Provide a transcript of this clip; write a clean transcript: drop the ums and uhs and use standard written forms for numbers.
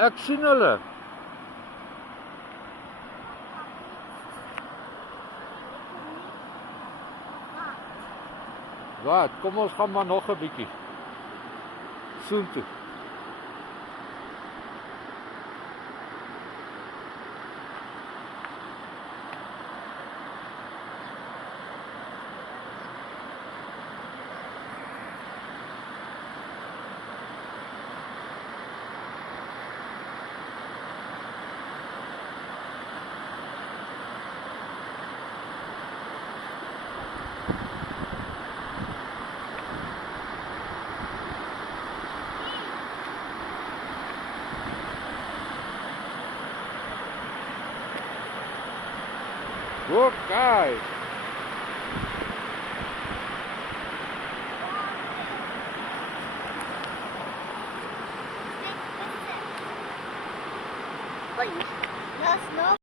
Ek sien hulle. Wat? Kom ons gaan maar nog 'n bietjie. Soontoe. Good guy. Ой, нас